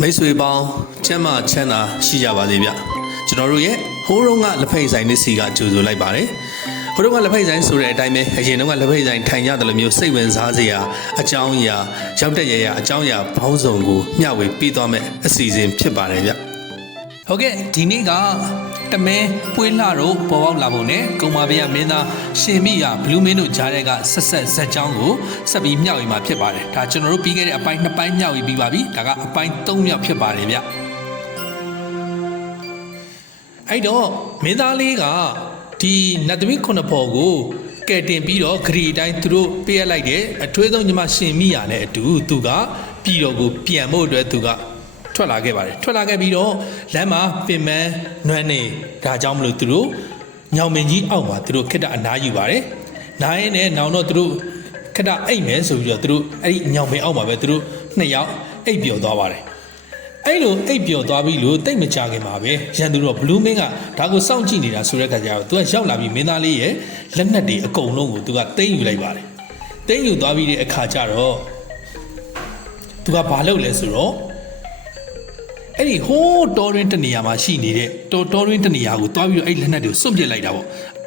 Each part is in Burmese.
မိတ်ဆွေပေါင်းကျမ်းမာချမ်းသာရှိကြပါစေဗျကျွန်တော်တို့ရဲ့ဟိုးတုန်းကလက်ဖက်ဆိုင်နစ်စီကကြိုဆိုလိုက်ပါတယ်ဟိုးတုန်းကလက်ဖက်ဆိုင်ဆိုတဲ့အတိုင်းပဲအရင်တုန်းကလက်ဖက်ဆိုင်ထိုင်ရတယ်လို့မျိုးစိတ်ဝင်စားစရာအကြောင်းအရာရောက်တဲ့ရအကြောင်းအရာဘောင်းဆောင်ကိုမျှဝေပေးသွားမယ်အစီအစဉ်ဖြစ်ပါတယ်ဗျဟုတ်ကဲ့ဒီနေ့ကတမဲပွေးလှတို့ပေါ်ပေါက်လာပုံနဲ့ကုံမာဘေးကမင်းသားရှင်မိရဘလူးမင်းတို့ကြားတဲ့ကဆက်ဆက်ဇက်ကြောင်းကိုဆက်ပြီးမျှဝေမှာဖြစ်ပါတယ်ဒါကျွန်တော်တို့ပြီးခဲ့တဲ့အပိုင်း2ပိုင်းမျှဝေပြီးပါပြီဒါကအပိုင်း3မြောက်ဖြစ်ပါတယ်ဗျအဲ့တော့မင်းသားလေးကဒီနတ်သမီး9ဖော်ကိုကဲတင်ပြီးတော့ဂရီတိုင်းသူတို့ပေးရလိုက်တယ်အထွေးဆုံးညီမရှင်မိရနဲ့အတူသူကပြည်တော်ကိုပြန်ဖို့အတွက်သူကထွက်လာခဲ့ပါတယ်ထွက်လာခဲ့ပြီးတော့လမ်းမှာပင်မန်းနွမ်းနေဒါကြောင့်မလို့သူတို့ညောင်မင်းကြီးအောက်မှာသူတို့ခက်တာအနားယူပါတယ်နားရင်းနဲ့နောင်တော့သူတို့ခက်တာအိတ်မယ်ဆိုပြီးတော့သူတို့အဲ့ဒီညောင်မင်းအောက်မှာပဲသူတို့2ယောက်အိတ်ပျော်သွားပါတယ်အဲ့လိုအိတ်ပျော်သွားပြီးလို့တိတ်မကြခင်မှာပဲရန်သူတော့ဘလူးမင်းကဒါကိုစောင့်ကြည့်နေတာဆိုတဲ့ခါကျတော့သူကရောက်လာပြီးမင်းသားလေးရဲ့လက်နက်တွေအကုန်လုံးကိုသူကသိမ်းယူလိုက်ပါတယ်သိမ်းယူသွားပြီးတဲ့အခါကျတော့သူကဘာလုပ်လဲဆိုတော့အဲ့ဒီဟိုးတော်ရင်းတနေရာမှာရှိနေတဲ့တော်ရင်းတနေရာကိုတွားပြီးတော့အဲ့လက်နက်တွေကိုစွန့်ပစ်လိုက်တာပေါ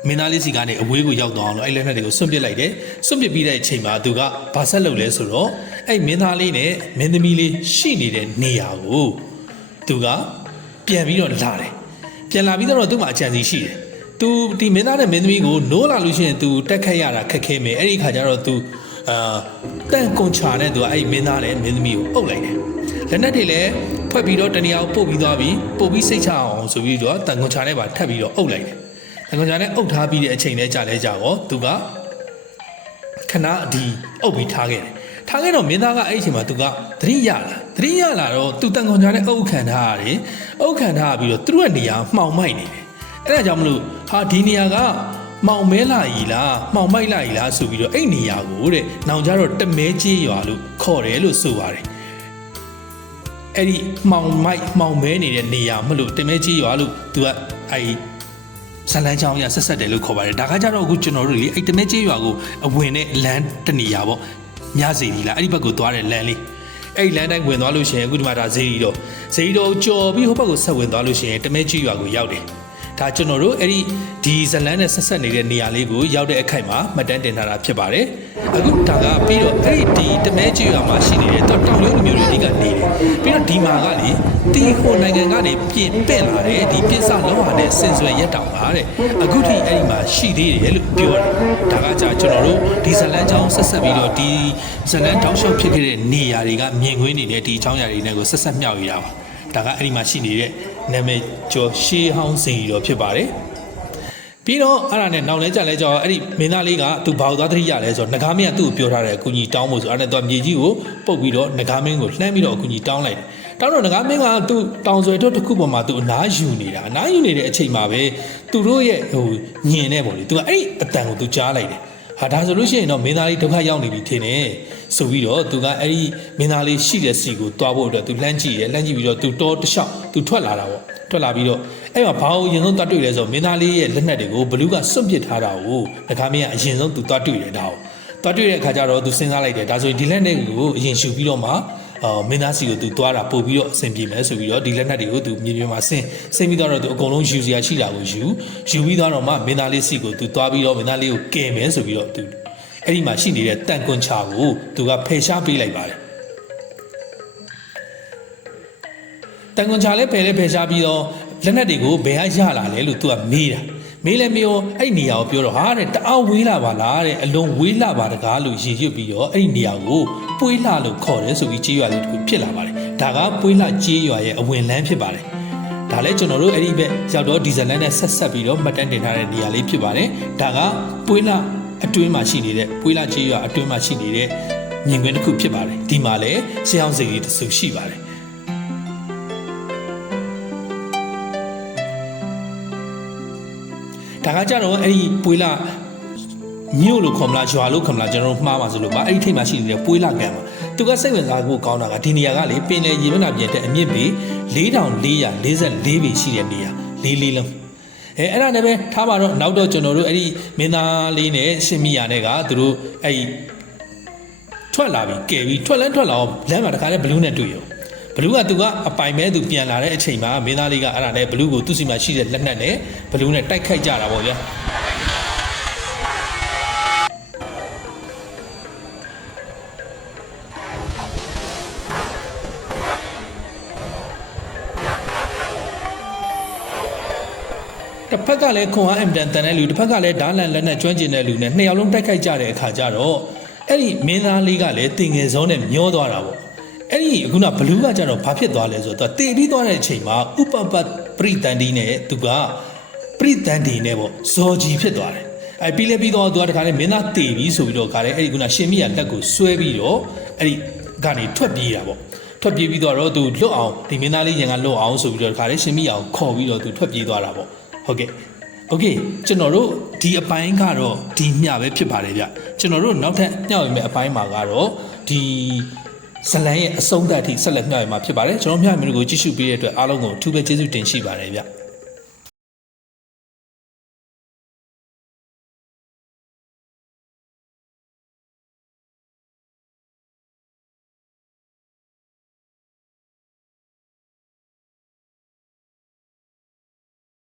့မင်းသားလေးစီကနေအဝေးကိုရောက်သွားအောင်လို့အဲ့လက်နက်တွေကိုစွန့်ပစ်လိုက်တယ်စွန့်ပစ်ပြီးတဲ့အချိန်မှာသူကဘာဆက်လုပ်လဲဆိုတော့အဲ့မင်းသားလေးနဲ့မင်းသမီးလေးရှိနေတဲ့နေရာကိုသူကပြန်ပြီးတော့လာတယ်ပြန်လာပြီးတော့သူ့မှာအကြံစီရှိတယ်သူဒီမင်းသားနဲ့မင်းသမီးကိုနိုးလာလို့ရှိရင်သူတက်ခတ်ရတာခက်ခဲမယ်အဲ့ဒီခါကျတော့သူတန်ကွန်ချာနဲ့သူကအဲ့မင်းသားနဲ့မင်းသမီးကိုအုပ်လိုက်တယ်လက်နက်တွေလည်းဖွက်ပြီးတော့တနေရာကိုပို့ပြီးသွားပြီးပို့ပြီးစိတ်ချအောင်ဆိုပြီးတော့တန်ခွန်ချာနဲ့ပါထပ်ပြီးတော့အုပ်လိုက်တယ်တန်ခွန်ချာနဲ့အုပ်ထားပြီးတဲ့အချိန်နဲ့ကြာလဲကြာတော့သူကခဏအဒီအုပ်ပြီးထားခဲ့တယ်ထားခဲ့တော့မင်းသားကအဲ့ဒီအချိန်မှာသူကသတိရလာတော့သူတန်ခွန်ချာနဲ့အုပ်ခံထားရတယ်အုပ်ခံထားပြီးတော့သူ့ရဲ့နေရာမှောင်မိုက်နေတယ်အဲ့ဒါကြောင့်မလို့ဟာဒီနေရာကမောင်မဲလာကြီးလားမှောင်မိုက်လာကြီးလားဆိုပြီးတော့အဲ့နေရာကိုတဲ့နောင်ကြတော့တမဲကြီးရွာလို့ခေါ်တယ်လို့ဆိုပါတယ်အဲ့ဒီမှောင်မဲနေတဲ့နေရာမလို့တမဲကြီးရွာလို့သူကအဲ့ဇလန်းချောင်းရဆက်ဆက်တယ်လို့ခေါ်ပါတယ်ဒါကကြတော့အခုကျွန်တော်တို့လေအဲ့တမဲကြီးရွာကိုအဝင်နဲ့လမ်းတနေရာပေါ့မြစီဒီလားအဲ့ဒီဘက်ကိုသွားတဲ့လမ်းလေးအဲ့လမ်းတိုင်းဝင်သွားလို့ရှိရင်အခုဒီမှာဒါဇေဒီတော့ကြော်ပြီးဟိုဘက်ကိုဆက်ဝင်သွားလို့ရှိရင်တမဲကြီးရွာကိုရောက်တယ်ဒါကျွန်တော်တို့အဲ့ဒီဇလန်းနဲ့ဆက်ဆက်နေတဲ့နေရာလေးကိုရောက်တဲ့အခိုက်မှာမှတ်တမ်းတင်ထားတာဖြစ်ပါတယ်အခုဒါကပြီးတော့အဲ့ဒီတမဲကြီးရွာမှာရှိနေတဲ့တောင်ရုံးမျိုးတွေအဓိကနေတယ်ပြီးတော့ဒီမှာကလေတီဟိုနိုင်ငံကနေပြင်ပင့်လာတဲ့ဒီပြစ်စလုံးဟာနဲ့စင်စွယ်ရက်တောင်ပါတဲ့အခုထိအဲ့ဒီမှာရှိသေးတယ်လို့ပြောတယ်ဒါကကြာကျွန်တော်တို့ဒီဇလန်းချောင်းဆက်ဆက်ပြီးတော့ဒီဇလန်းတောက်လျှောက်ဖြစ်ခဲ့တဲ့နေရာတွေကမြင်ကွင်းနေတဲ့ဒီအချောင်းရာတွေနဲ့ကိုဆက်ဆက်မြောက်ရတာပါဒါကအဲ့ဒီမှာရှိနေတဲ့နာမည်ကျော်ရှေးဟောင်းစီတော်ဖြစ်ပါတယ်ပြီးတော့အဲ့ဒါနဲ့နောက်လဲကြလဲကြောအဲ့ဒီမင်းသားလေးကသူဘာလို့သွားသတိရလဲဆိုတော့ငကားမင်းကသူ့ကိုပြောထားတယ်အကူကြီးတောင်းဖို့ဆိုအဲ့ဒါနဲ့သူမြေကြီးကိုပုတ်ပြီးတော့ငကားမင်းကိုလှမ်းပြီးတော့အကူကြီးတောင်းလိုက်တယ်တောင်းတော့ငကားမင်းကသူ့တောင်ဆွဲထုတ်တစ်ခုပေါ်မှာသူအနားယူနေတာအနားယူနေတဲ့အချိန်မှာပဲသူတို့ရဲ့ဟိုညင်နေပေါ့လေသူကအဲ့ဒီအတန်ကိုသူကြားလိုက်တယ်ဟာဒါဆိုလို့ရှိရင်တော့မင်းသားလေးဒုက္ခရောက်နေပြီထင်တယ်ဆိုပြီးတော့သူကအဲ့ဒီမင်းသားလေးရှိတဲ့စီကိုတွားဖို့အတွက်သူလှမ်းကြည့်ပြီးတော့သူတောတလျှောက်သူထွက်လာတာပေါ့ထွက်လာပြီးတော့အဲ့မှာဘာလို့အရင်ဆုံးတွားတွေ့လဲဆိုတော့မင်းသားလေးရဲ့လက်နက်တွေကိုဘလူးကစွန့်ပစ်ထားတာကိုငကားမင်းကအရင်ဆုံးသူတွားတွေ့တယ်ဒါကိုတွားတွေ့တဲ့အခါကျတော့သူစဉ်းစားလိုက်တယ်ဒါဆိုရင်ဒီလက်နက်ကိုအရင်ရှူပြီးတော့မှမင်းသားစီကိုသူတွားတာပို့ပြီးတော့အဆင်ပြေမယ်ဆိုပြီးတော့ဒီလက်နက်တွေကိုသူမြေပြင်မှာဆင်းပြီးတော့သူအကုန်လုံးယူစရာရှိတာကိုယူပြီးတော့မှမင်းသားလေးစီကိုသူတွားပြီးတော့မင်းသားလေးကိုကယ်မယ်ဆိုပြီးတော့သူအဲ့ဒီမှာရှိနေတဲ့တန်ကွန်ချာကိုသူကဖယ်ရှားပေးလိုက်ပါတယ်တန်ကွန်ချာလည်းဖယ်ရှားပြီးတော့လက်နက်တွေကိုဘယ်ကရလာလဲလို့သူကမေးလဲမေးရောအဲ့နေရာကိုပြောတော့ဟာတဲ့တအားဝေးလာပါလားတဲ့အလုံးဝေးလာပါတကားလို့ရည်ရွယ်ပြီးတော့အဲ့ဒီနေရာကိုပွေးလှလို့ခေါ်တယ်ဆိုပြီးကြေးရွာလေးတစ်ခုဖြစ်လာပါတယ်ဒါကပွေးလှကြေးရွာရဲ့အဝင်လမ်းဖြစ်ပါတယ်ဒါလည်းကျွန်တော်တို့အဲ့ဒီဘက်ရောက်တော့ဒီဇလန်နဲ့ဆက်ပြီးတော့မှတ်တမ်းတင်ထားတဲ့နေရာလေးဖြစ်ပါတယ်ဒါကပွေးလှအတွင်းမှာရှိနေတဲ့ပွေးလှကြေးရွာအတွင်းမှာရှိနေတဲ့မြင်ကွင်းတစ်ခုဖြစ်ပါတယ်ဒီမှာလည်းရှေးဟောင်းစိတ်ကြီးတစ်စုရှိပါတယ်ဒါကကြတော့အဲ့ဒီပွေးလှမြို့လို့ခေါ်မလားရွာလို့ခေါ်မလားကျွန်တော်တို့မှားပါဆိုလို့ပါအဲ့ဒီထိပ်မှာရှိနေတဲ့ပွေးလှကန်မှာသူကစိတ်ဝင်စားဖို့ကောင်းတာကဒီနေရာကလေပင်လယ်ရေမျက်နှာပြင်တဲ့အမြင့်ပေ4444ပေရှိတဲ့နေရာလေးလုံးအဲ့ဒါနဲ့ပဲထားပါတော့နောက်တော့ကျွန်တော်တို့အဲ့ဒီမင်းသားလေးနဲ့ရှင်မိယာနဲ့ကသူတို့အဲ့ဒီထွက်လာပြီးကဲပြီးထွက်လာအောင်လမ်းမှာတခါနဲ့ဘလူးနဲ့တွေ့ရောဘ ဘလူးကသူကအပိုင်မဲသူပြန်လာတဲ့အချိန်မှာမင်းသားလေးကအဲ့ဒါနဲ့ဘလူးကိုသူ့စီမှာရှိတဲ့လက်နက်နဲ့ဘလူးနဲ့တိုက်ခိုက်ကြတာပေါ့ဗျာတစ်ဖက်ကလည်းခွန်အားအင်တန်တန်တဲ့လူတစ်ဖက်ကလည်းဓာလန်လက်နဲ့ကျွမ်းကျင်တဲ့လူနဲ့နှစ်ယောက်လုံးတိုက်ခိုက်ကြတဲ့အခါကျတော့အဲ့ဒီမင်းသားလေးကလည်းတင်ငယ်စောနဲ့မျောသွားတာပေါ့အဲ့ဒီအခုနဘလူးကကြတော့ဘာဖြစ်သွားလဲဆိုတော့တေပြီးသွားတဲ့အချိန်မှာဥပပပရိတန်ဒီနဲ့သူကပရိတန်ဒီနဲ့ပေါ့ဇော်ကြီးဖြစ်သွားတယ်အဲ့ပြီးလဲပြီးတော့သူကတခါလဲမင်းသားတေပြီးဆိုပြီးတော့ခါလဲအဲ့ဒီခုနရှင်မိရလက်ကိုဆွဲပြီးတော့အဲ့ဒီကနေထွက်ပြေးတာပေါ့ထွက်ပြေးပြီးတော့သူလွတ်အောင်ဒီမင်းသားလေးရင်ကလွတ်အောင်ဆိုပြီးတော့တခါလဲရှင်မိရအောင်ခေါ်ပြီးတော့သူထွက်ပြေးသွားတာပေါ့ဟုတ်ကဲ့โอเคကျွန်တော်တို့ဒီအပိုင်းကတော့ဒီမျှပဲဖြစ်ပါတယ်ဗျကျွန်တော်တို့နောက်ထပ်ညှောက်ရမယ့်အပိုင်းမှာကတော့ဒီဇလန်ရဲ့အဆုံးသတ်အထိဆက်လက်မျှဝေမှာဖြစ်ပါတယ်ကျွန်တော်မျှဝေမျိုးကိုကြည့်ရှုပေးတဲ့အတွက်အားလုံးကိုအထူးပဲကျေးဇူးတင်ရှိပါတယ်ဗျ